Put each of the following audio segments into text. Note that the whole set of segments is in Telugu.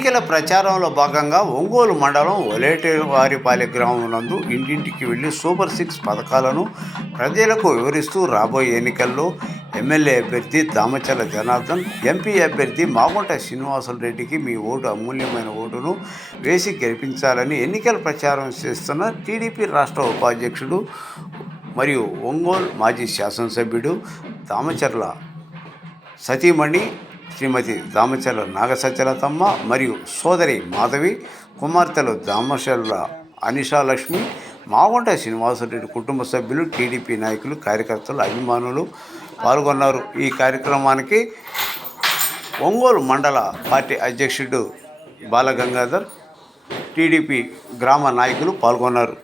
ఎన్నికల ప్రచారంలో భాగంగా ఒంగోలు మండలం ఒలేటివారిపాలె గ్రామం నందు ఇంటింటికి వెళ్లి సూపర్ 6 పథకాలను ప్రజలకు వివరిస్తూ రాబోయే ఎన్నికల్లో ఎమ్మెల్యే అభ్యర్థి దామచర్ల జనార్దన్, ఎంపీ అభ్యర్థి మాగుంట శ్రీనివాసులరెడ్డికి మీ ఓటు అమూల్యమైన ఓటును వేసి గెలిపించాలని ఎన్నికల ప్రచారం చేస్తున్న టీడీపీ రాష్ట్ర ఉపాధ్యక్షుడు మరియు ఒంగోలు మాజీ శాసనసభ్యుడు దామచర్ల సతీమణి శ్రీమతి దామచర్ల నాగసత్యలతమ్మ మరియు సోదరి మాధవి, కుమార్తెలు దామచర్ల అనిషాలక్ష్మి, మాగుంట శ్రీనివాసరెడ్డి కుటుంబ సభ్యులు, టీడీపీ నాయకులు, కార్యకర్తలు, అభిమానులు పాల్గొన్నారు. ఈ కార్యక్రమానికి ఒంగోలు మండల పార్టీ అధ్యక్షుడు బాలగంగాధర్, టీడీపీ గ్రామ నాయకులు పాల్గొన్నారు.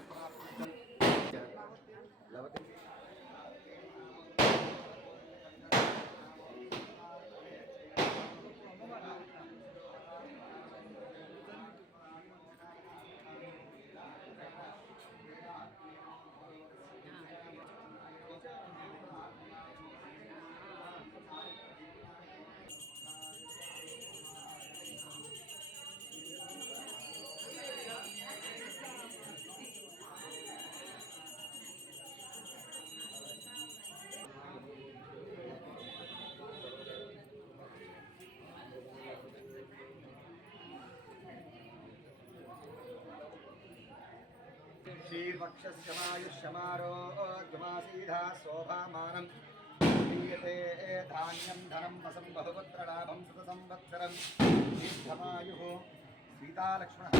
शीर्वक्षमायुष्यमारोग्यमासीधा शोभामानं दीयते धान्यं धनं वसं बहुपुत्रलाभं शतसंवत्सरं दीर्घमायुः सीतालक्ष्मणः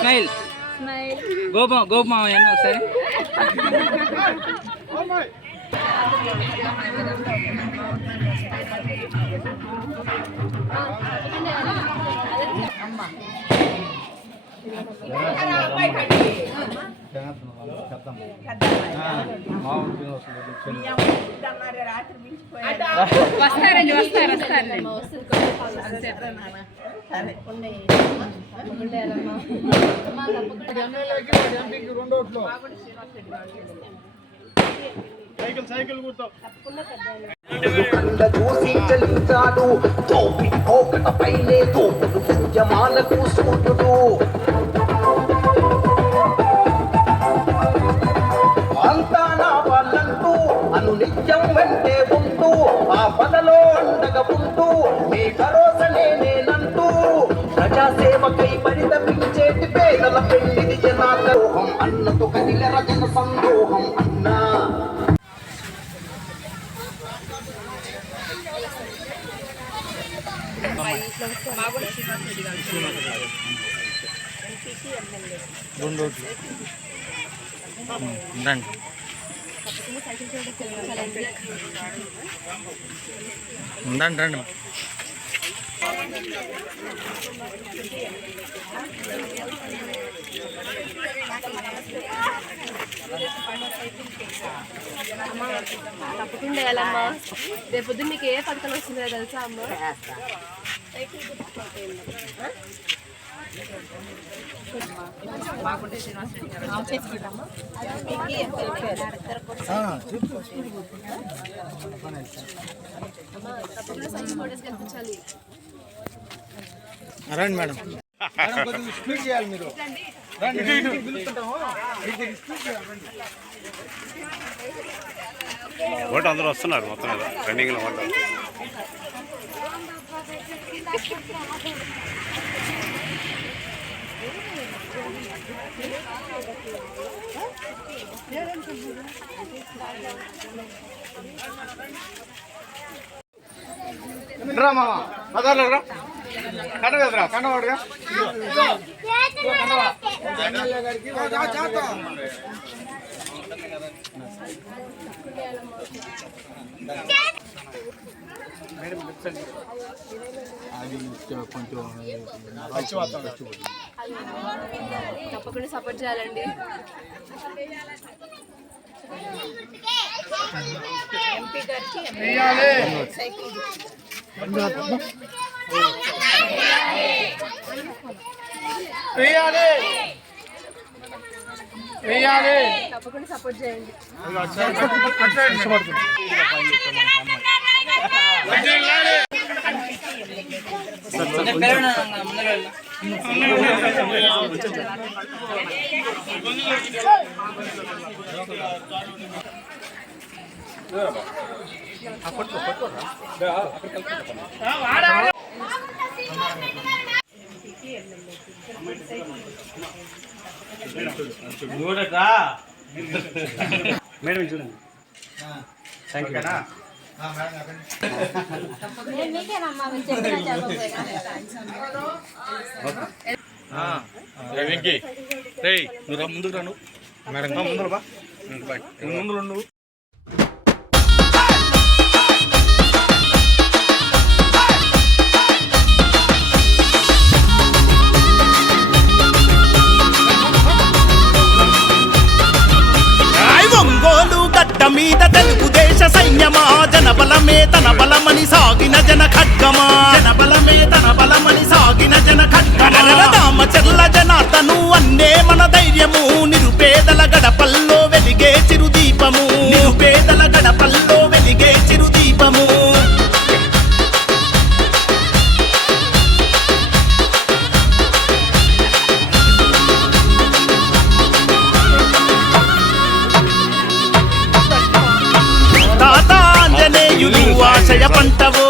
స్మైల్ గోపం అయ్యాను ఒకసారి. వస్తారండి సైకిల్ కూర్చో చూసి చలించాడు తోపి కోకటపైనే తోపుడు పూజమాలకు సూర్యుడు అంతా నా వాళ్ళంటూ అనునిత్యం వెంటే ఉంటూ ఆ పదలో అండగా ఉంటూ మీ భరోసనే నేనంటూ ప్రజాసేవకై పరితపించేటి పేదల పెళ్లిది జనాదోహం అన్నతో కదిలెర జన సందోహం అన్నా. రండి. తప్పకుండా వెళ్ళమ్మా. రేపు మీకు ఏ పథకాలు వస్తుందో తెలుసా అమ్మ? రండి మేడం. స్పీడ్ చేయాలి మీరు. ఓటు అందరూ వస్తున్నారు మొత్తం మీద రన్నింగ్లో ఓటు. రా మామ అదర్రా రా కండవేదరా కండవాడుగా తప్పకుండా సపోర్ట్ చేయాలండి. ఎంపీ గారికి తప్పకుండా సపోర్ట్ చేయండి. మేడం చూడండి. Thank you. నువ్వు ముందుకు రాను మేడం ముందు బా ముందు నువ్వు మీద తెలుగుదేశ సైన్యమా జనబలమే తన బలమని సాగిన జన ఖడ్గమా జనబలమే తన బలమని సాగిన జన ఖడ్గమా రామచర్ల జనార్దను అన్నే మన ధైర్యము నిరుపేదల గడపల్లో వెలిగే చిరుదీపము నిరుపేదల గడపల్లో వెలిగే చిరుదీపము ఆశయ పంటవు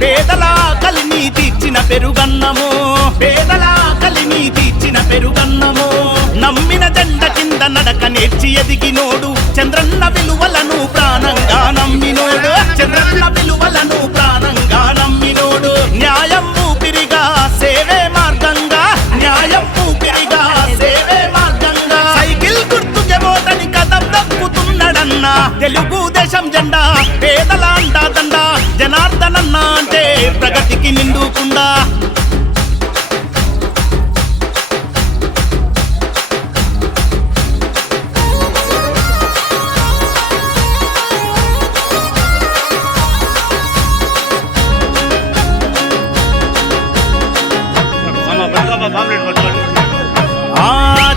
పేదల కలిని తీర్చిన పెరుగన్నము పేదల కలిని తీర్చిన పెరుగన్నము నమ్మిన జెండ కింద నడక నేర్చి ఎదిగినోడు చంద్రన్న విలువలను ప్రాణంగా నమ్మినోడు చంద్రన్న విలువలను ప్రాణంగా నమ్మినోడు న్యాయం ఊపిరిగా సేవే మార్గంగా న్యాయం ఊపిరిగా సేవే మార్గంగా సైకిల్ గుర్తుకే ఓటని కదం దక్కుతున్నాడన్నా తెలుగుదేశం జెండా పేదల అంటాదండ జనార్దనన్న అంటే ప్రగతికి నిండుకుండా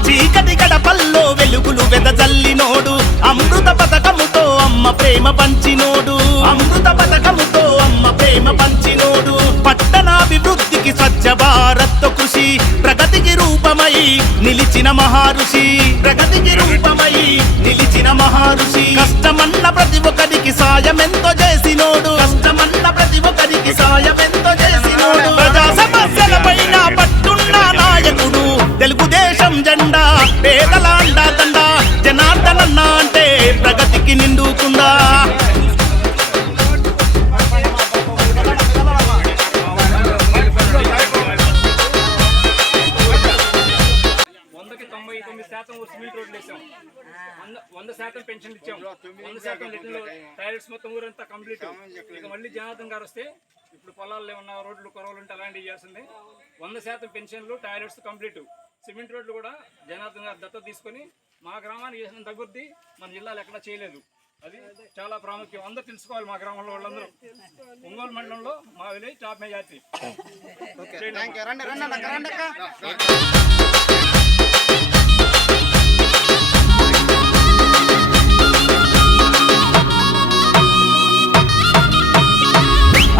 చీకటి గడపల్లో వెలుగులు వెదజల్లినోడు అమృత పథకముతో అమ్మ ప్రేమ పంచినోడు అమృత పథకముతో అమ్మ ప్రేమ పంచినోడు పట్టణాభివృద్ధికి స్వచ్ఛ భారత్ కృషి ప్రగతికి రూపమై నిలిచిన మహారుషి ప్రగతికి రూపమై నిలిచిన మహారుషి కష్టమన్న ప్రతి ఒక్కరికి సాయమెంతో చేసినోడు కష్టమన్న ప్రతి ఒక్కరికి సాయమెంతో చేసినోడు ప్రజా సమస్యల పైన పట్టున్న నాయకుడు తెలుగుదేశం జెండా పేదల అండాదండ జనార్దనన్న అంటే ప్రగతికి నిండుకుండా సిమెంట్ రోడ్లు వేసాం 100% పెన్షన్ ఇచ్చాం 100% లిటర్లు టాయిలెట్స్ మొత్తం ఊరంతా కంప్లీట్. ఇక మళ్ళీ జనార్దన్ గారు వస్తే ఇప్పుడు పొలాల్లో ఏమన్నా రోడ్లు కొరవలు ఉంటే అలాంటివి చేస్తుంది. 100% పెన్షన్లు టాయిలెట్స్ కంప్లీట్. సిమెంట్ రోడ్లు కూడా జనార్దన్ గారు దత్తత తీసుకొని మా గ్రామానికి చేసిన దగ్గుద్ది మన జిల్లాలో ఎక్కడా చేయలేదు. అది చాలా ప్రాముఖ్యం, అందరూ తెలుసుకోవాలి. మా గ్రామంలో వాళ్ళందరూ ఒంగోలు మండలంలో మా విలేజ్ టాప్ మెజార్టీ.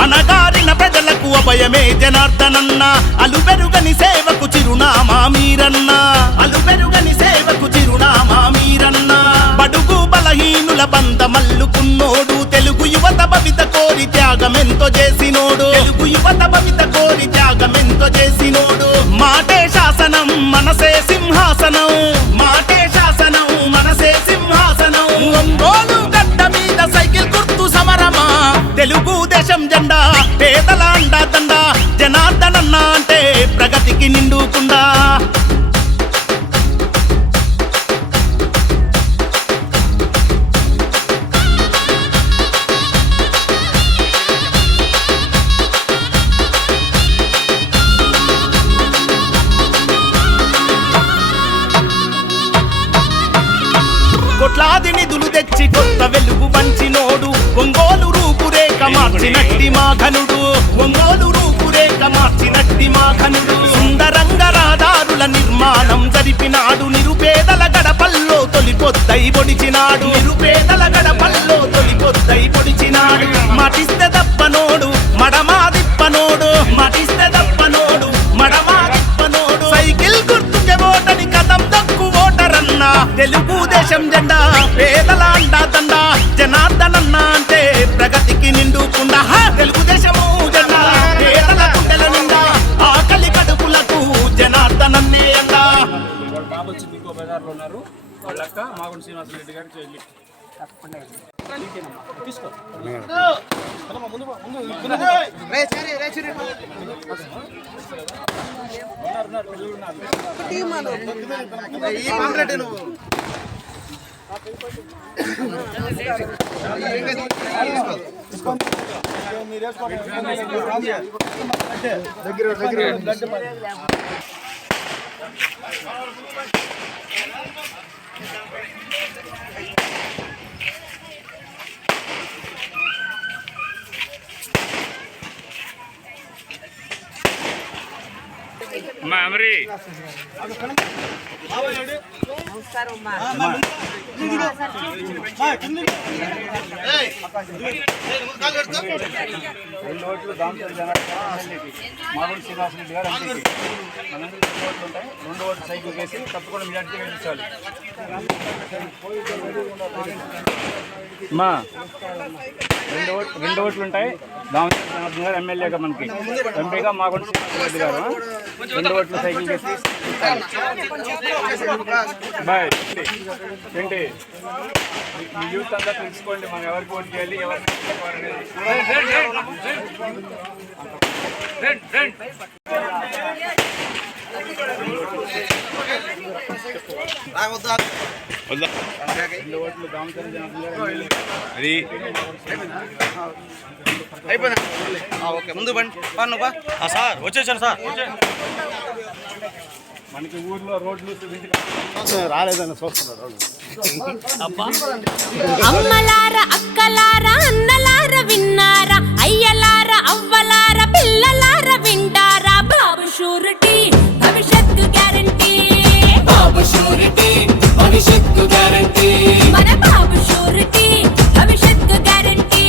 అనగారిన ప్రజలకు అభయమే జనార్దనన్న అలుబెరుగని సేవకు చిరునామా మీరన్న అలుబెరుగని సేవకు చిరునామా మీరన్న బడుగు బలహీనుల బంధమల్లుకున్నోడు తెలుగు యువత భవిత కోరి త్యాగమెంతో చేసినోడు తెలుగు యువత భవిత కోరి త్యాగమెంతో చేసినోడు మాటే శాసనం మనసే సింహాసనం మాటే శాసనం మనసే సింహాసనం ఒంగోలు ప్రగతికి నిండుకుండా కొట్లాది నిధులు తెచ్చి కొత్త వెలుగు పంచినోడు ఒంగోలు రూపురేఖ మార్చినట్టి మాఘనుడు ఒంగోలు రూపురేఖ మార్చినట్టి మాఘనుడు సుందరంగ రహదారుల నిర్మాణం జరిపినాడు నిరుపేదల గడపల్లో తొలిపొద్దై పొడిచినాడు నిరుపేదల గడపల్లో తొలిపొద్దై పొడిచినాడు మాటిస్తే దప్పనోడు మడమాదిప్పనోడు మాటిస్తే దప్పనోడు మడమాదిప్పనోడు సైకిల్ గుర్తుకే ఓటని కథం దక్కు ఓటరన్నా తెలుగుదేశం జెండా పేదల అండా దండ జనార్దనన్న అంటే ప్రగతికి నిండుకుండా తెలుగుదేశము జెండా పేదల గుండెల నిండా ఆకలి కడుపులకు జనార్దనన్నే అండా వాళ్ళ బాబు వచ్చింది ఇంకో బజార్లో ఉన్నారు వాళ్ళ అక్క మాగుంట శ్రీనివాసరెడ్డి గారు చెల్లి తీసుకో అమరి రెండు ఓట్లు దామచర్ల జనార్దన్ మాగుంట శ్రీనివాసరెడ్డి గారు ఎంపీకి మనందరికీ 2 ఓట్లు ఉంటాయి 2 ఓట్లు సైకిల్ వేసి తప్పకుండా మెజార్టీ గెలిపించాలి మా 2 ఓట్లు ఉంటాయి దామచర్ల జనార్దన్ గారు ఎమ్మెల్యేగా మనకి ఎంపీగా మాగుంట శ్రీనివాసరెడ్డి గారు 2 ఓట్లు సైకిల్ వేసి బాయ్ ఏంటి మీ యూత్ అంతా తెలుసుకోండి మనం ఎవరికి ఓటు చేయాలి ఎవరికి ఓట్లు దామచర్ల జనార్దన్ గారు అది అయిపోయిందా ఓకే ముందు బండి సార్ వచ్చేసాను సార్ మనకి ఊర్లో రోడ్లు రాలేదని చూస్తున్నారు అమ్మలార అక్కలార అన్నలార విన్నారా అయ్యలార అవ్వలార పిల్లలార వింటారా బాబు షూరిటీ భవిష్యత్తు గ్యారంటీ బాబు షూరిటీ భవిష్యత్తు గ్యారంటీ మన బాబు షూరిటీ భవిష్యత్తు గ్యారంటీ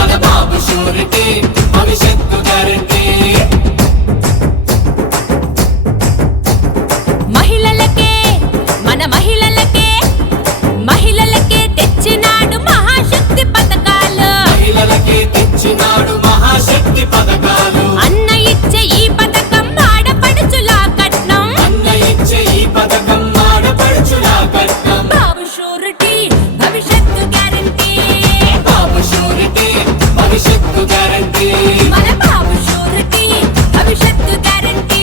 మన బాబు షూరిటీ భవిష్యత్తు గ్యారంటీ మహిళలకే మన మహిళలకే మహిళలకే తెచ్చినాడు మహాశక్తి పథకాలు మహిళలకే తెచ్చినాడు మహాశక్తి పథకాలు అన్న ఇచ్చే ఈ పథకం ఆడపడుచులా కట్నం అన్న ఇచ్చే ఈ పథకం ఆడపడుచులా కట్నం బాబు షూరిటీ భవిష్యత్తు గ్యారంటీ బాబు షూరిటీ భవిష్యత్తు గ్యారంటీ మన బాబు షూరిటీ భవిష్యత్తు గ్యారంటీ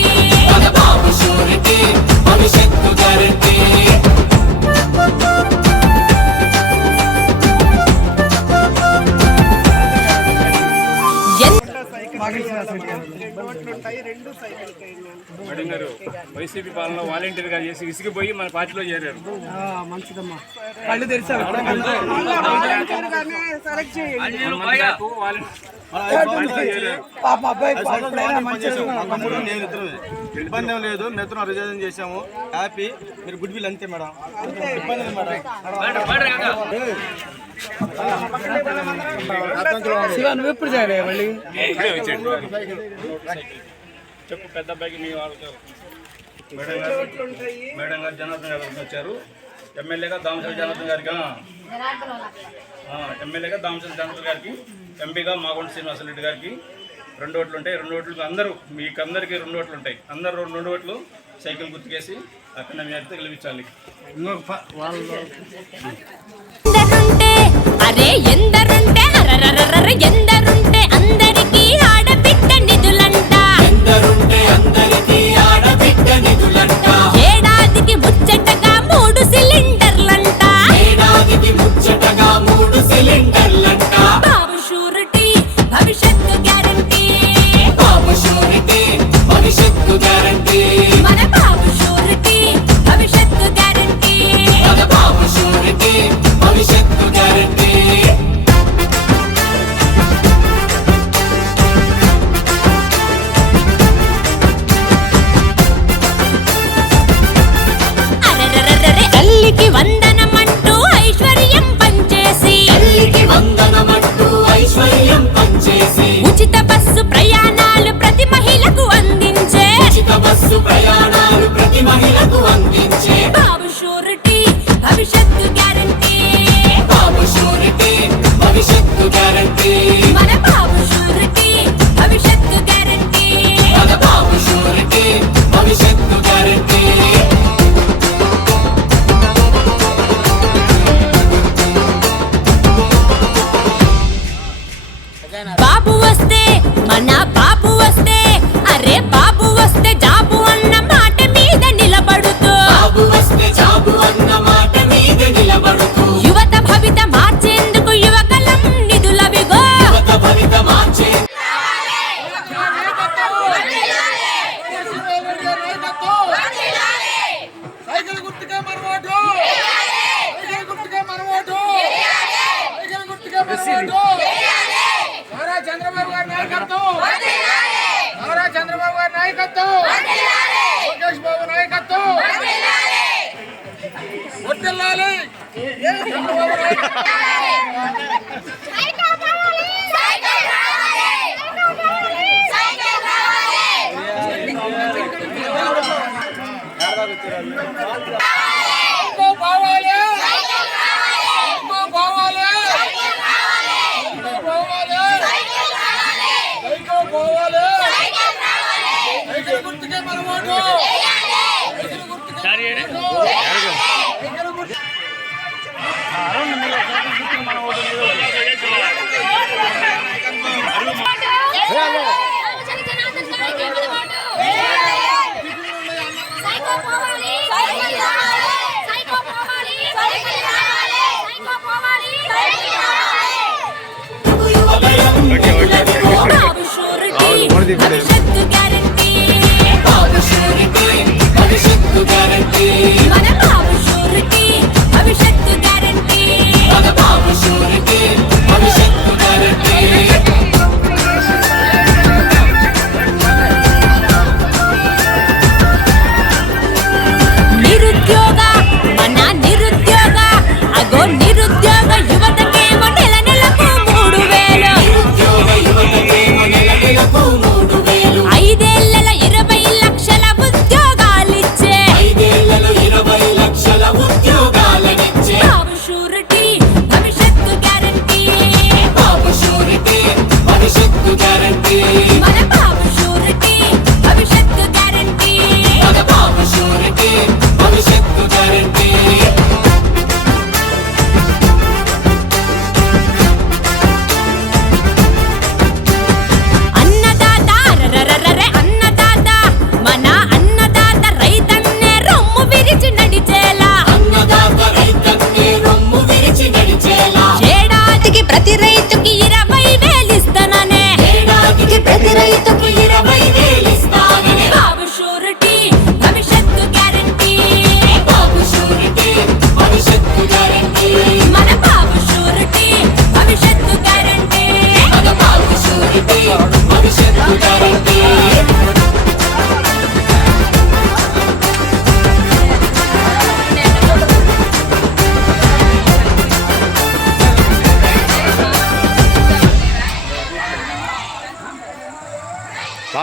మన బాబు షూరిటీ భవిష్యత్తు గ్యారంటీ మేడం గారు వైసీపీ పాలనలో వాలంటీర్గా చేసి విసిగిపోయి మన పార్టీలో చేరారు మంచిదమ్మా కళ్ళు తెరిచారు పాప అబ్బాయి ఇబ్బంది ఏం లేదు మిత్రం రిజర్వేషన్ చేసాము హ్యాపీ మీరు గుడ్ విల్ అంతే మేడం ఇబ్బంది లేదు మేడం శివ నువ్వు ఎప్పుడు చేయాలి మళ్ళీ చెప్పు పెద్ద అబ్బాయికి మీ వాళ్ళకి మేడం గారు జనార్దన్ గారు వచ్చారు ఎమ్మెల్యేగా దామచర్ల జనార్దన్ గారికి ఎమ్మెల్యేగా దామచర్ల జనార్దన్ గారికి ఎంపీగా మాగుంట శ్రీనివాసరెడ్డి గారికి 2 ఓట్లు ఉంటాయి 2 ఓట్లు అందరూ మీకు అందరికీ 2 ఓట్లు ఉంటాయి అందరూ 2 ఓట్లు సైకిల్ గుర్తుకేసి అక్కడ మీ అడిగితే గెలిపించాలి ఎందరుంటే అరే ఎందరుంటే అరరరర ఎందరుంటే అందరికీ ఆడబిడ్డ నిధులంట ఎందరుంటే అందరికీ ఆడ నాయకత్వం, నారా చంద్రబాబు గారి నాయకత్వం, లోకేష్ బాబు నాయకత్వం వర్ధిల్లాలి. చంద్రబాబు గుర్తుకే మన ఓటు.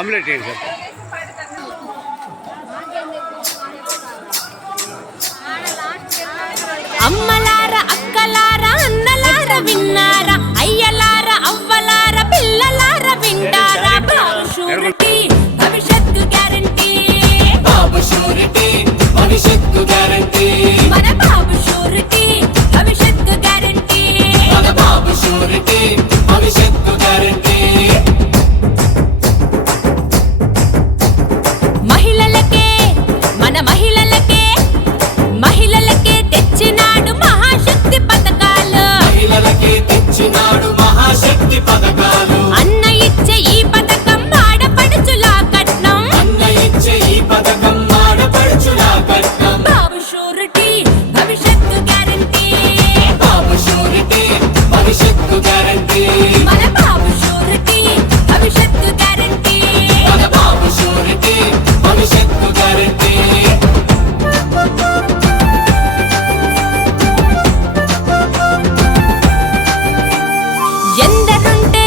ఆమ్లెట్ ఏంటి సార్? అమ్మలార అక్కలార అన్నలార విన్నారా, అయ్యలార అవ్వలార పిల్లలార వింటారా. బాబు షూరిటీ భవిష్యత్తు గ్యారంటీ, బాబు షూరిటీ భవిష్యత్తు గ్యారంటీ, మన బాబు షూరిటీ భవిష్యత్తు గ్యారంటీ, మన బాబు షూరిటీ భవిష్యత్తు గ్యారంటీ. మహిళలకే మన మహిళలకే మహిళలకే తెచ్చినాడు మహాశక్తి పథకాలు, మహిళలకే తెచ్చినాడు మహాశక్తి పథకాలు. అన్న ఇచ్చే ఈ పథకం ఆడపడుచులా కట్నం, అన్న ఇచ్చే ఈ పథకం ఆడపడుచులా కట్నం. బాబు షూరిటీ భవిష్యత్తు గ్యారంటీ, బాబు షూరిటీ భవిష్యత్తు గ్యారంటీ, మన బాబు షూరిటీ భవిష్యత్తు గ్యారంటీ, మన బాబు షూరిటీ భవిష్యత్తు గ్యారంటీ. ఎందరుంటే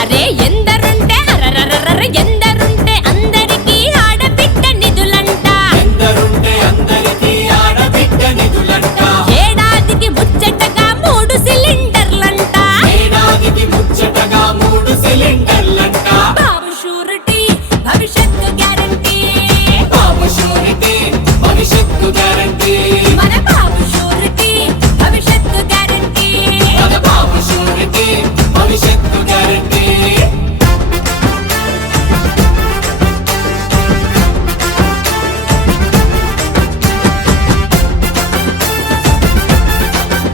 అరే ఎందరుంటే అరరరర ఎందరుంటే అందరికీ ఆడబిడ్డ నిధులంట, ఎందరుంటే అందరికీ ఆడబిడ్డ నిధులంట, ఏడాదికి ముచ్చటగా 3 సిలిండర్లంట, ఏడాదికి ముచ్చటగా 3 సిలిండర్లంట. బాబు షూరిటీ భవిష్యత్తు గ్యారంటీ, బాబు షూరిటీ భవిష్యత్తు గ్యారంటీ, మన బాబు షూరిటీ భవిష్యత్తు గ్యారంటీ, మన బాబు షూరిటీ భవిష్యత్తు గ్యారంటీ.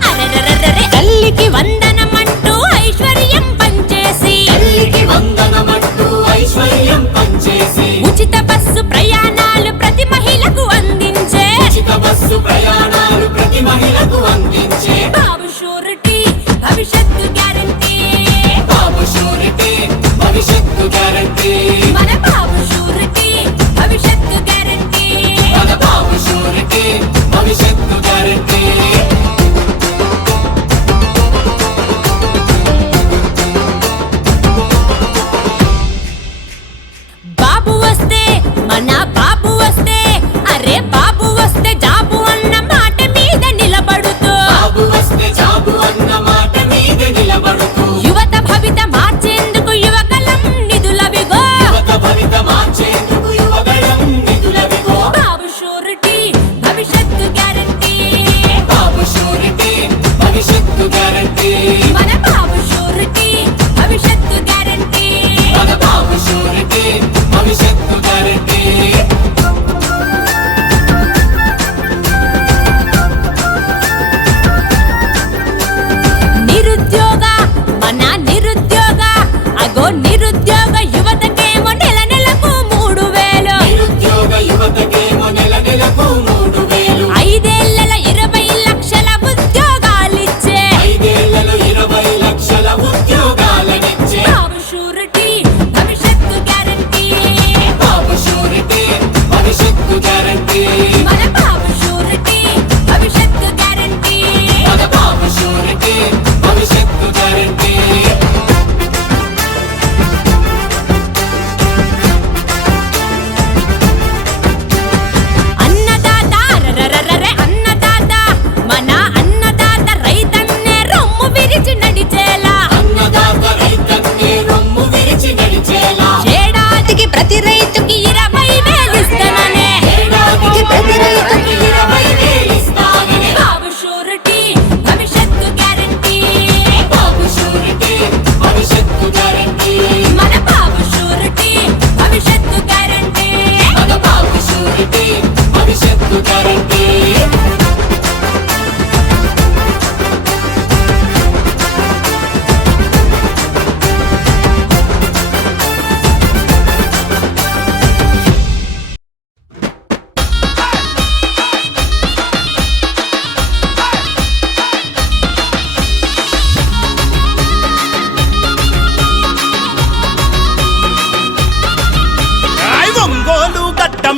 అరరరరరే తల్లికి వందనమంటూ ఐశ్వర్యం పంచేసి, తల్లికి వందనమంటూ ఐశ్వర్యం పంచేసి, ఉచిత బస్సు ప్రయాణాలు ప్రతి మహిళకు అందించే, ఉచిత బస్సు ప్రయాణాలు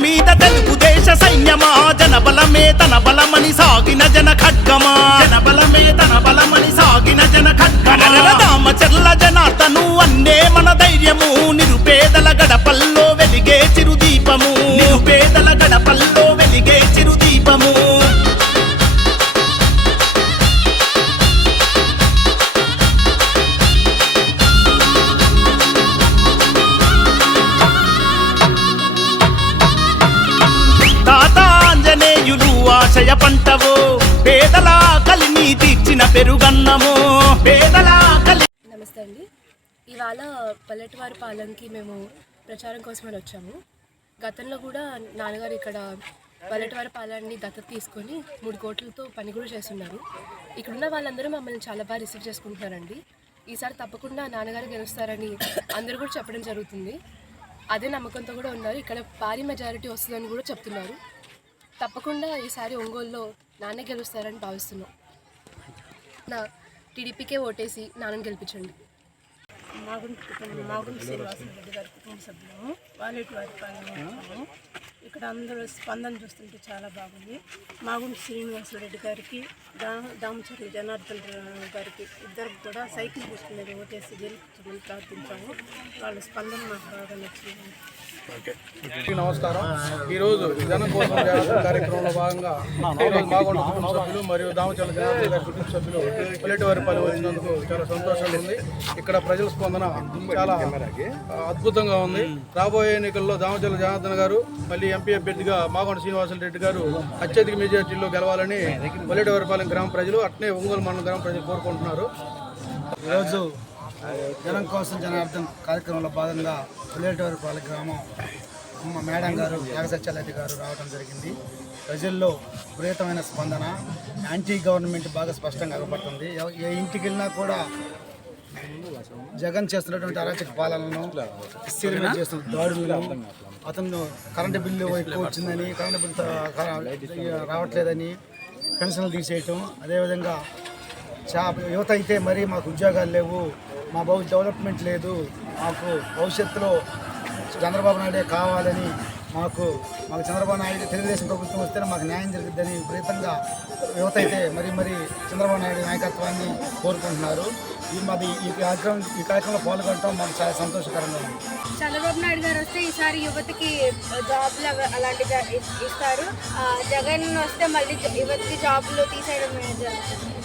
మీద తెలుగుదేశ సైన్యమా జనబలమే తన బలమని సాగిన జన ఖడ్గమా జనబలమే తన బలమని సాగిన జన ఖడ్గమా రామచర్ల జనార్దను అన్నే మన ధైర్యము నిరుపేదల గడపల్లో వెలిగే చిరుదీపము నిరుపేదల గడపల్లో వెలిగే చిరుదీపము ఆశయ పంటవో పేదల కలిని తీర్చిన పెరుగన్నమో పేదల కలి. నమస్తే అండి. ఇవాళ పల్లెటవారి పాలనకి మేము ప్రచారం కోసమని వచ్చాము. గతంలో కూడా నాన్నగారు ఇక్కడ పల్లెటవారి పాలనని దత్తత తీసుకొని 3 కోట్లతో పని కూడా చేస్తున్నారు. ఇక్కడున్న వాళ్ళందరూ మమ్మల్ని చాలా బాగా రిసీవ్ చేసుకుంటున్నారండి. ఈసారి తప్పకుండా నాన్నగారు గెలుస్తారని అందరూ కూడా చెప్పడం జరుగుతుంది. అదే నమ్మకంతో కూడా ఉన్నారు. ఇక్కడ భారీ మెజారిటీ వస్తుందని కూడా చెప్తున్నారు. తప్పకుండా ఈసారి ఒంగోలులో నాన్న గెలుస్తారని భావిస్తున్నాం. నా టీడీపీకే ఓటేసి నాన్నని గెలిపించండి. మాగుంటి శ్రీనివాసరెడ్డి గారి కుటుంబ సభ్యులము వాలేటివారి పాలన. ఇక్కడ అందరూ స్పందన చూస్తుంటే చాలా బాగుంది. మాగుంటి శ్రీనివాసరెడ్డి గారికి దామచర్ల జనార్దన్ గారికి ఇద్దరికి కూడా సైకిల్ బూస్ట్ మీద ఓటేసి గెలిపించమని ప్రార్థించాము. వాళ్ళ స్పందన మాకు బాగా నచ్చింది. నమస్కారం. ఈరోజు జనం కోసం కార్యక్రమంలో భాగంగా ఈరోజు మాగొండ కుటుంబ సభ్యులు మరియు దామచర్ల జనార్దన్ గారి కుటుంబ సభ్యులు పల్లెటవారిపల్లి వచ్చినందుకు చాలా సంతోషంగా ఉంది. ఇక్కడ ప్రజల స్పందన చాలా అద్భుతంగా ఉంది. రాబోయే ఎన్నికల్లో దామచర్ల జనార్దన్ గారు మళ్ళీ ఎంపీ అభ్యర్థిగా మాగొండ శ్రీనివాసరెడ్డి గారు అత్యధిక మెజార్టీలో గెలవాలని పల్లెటవారిపాలెం గ్రామ ప్రజలు అట్నే ఒంగోలు మండలం గ్రామ ప్రజలు కోరుకుంటున్నారు. ఈరోజు జనం కోసం జనార్దన్ కార్యక్రమంలో భాగంగా పల్లెటవారిపాలెం గ్రామం మేడం గారు నాగసత్యాలరెడ్డి గారు రావడం జరిగింది. ప్రజల్లో విపరీతమైన స్పందన, యాంటీ గవర్నమెంట్ బాగా స్పష్టంగా కనబడుతుంది. ఏ ఇంటికి వెళ్ళినా కూడా జగన్ చేస్తున్నటువంటి అరాచక పాలనను, ఎస్సీల మీద చేస్తున్న దాడులను, అతను కరెంటు బిల్లు ఎక్కువ వచ్చిందని, కరెంటు బిల్లు రావట్లేదని పెన్షన్లు తీసేయటం, అదేవిధంగా యువత అయితే మరి మాకు ఉద్యోగాలు లేవు, మా డెవలప్మెంట్ లేదు, మాకు భవిష్యత్తులో చంద్రబాబు నాయుడే కావాలని, మాకు చంద్రబాబు నాయుడు తెలుగుదేశం ప్రభుత్వం వస్తేనే మాకు న్యాయం జరుగుతుందని విపరీతంగా యువత అయితే మరి చంద్రబాబు నాయుడు నాయకత్వాన్ని కోరుకుంటున్నారు. ఈ కార్యక్రమంలో పాల్గొనడం మాకు చాలా సంతోషకరంగా ఉంది. చంద్రబాబు నాయుడు గారు వస్తే ఈసారి యువతకి జాబ్లు అలాంటివి ఇస్తారు. జగన్ వస్తే మళ్ళీ యువతకి జాబ్లు తీసేయడం జరుగుతుంది.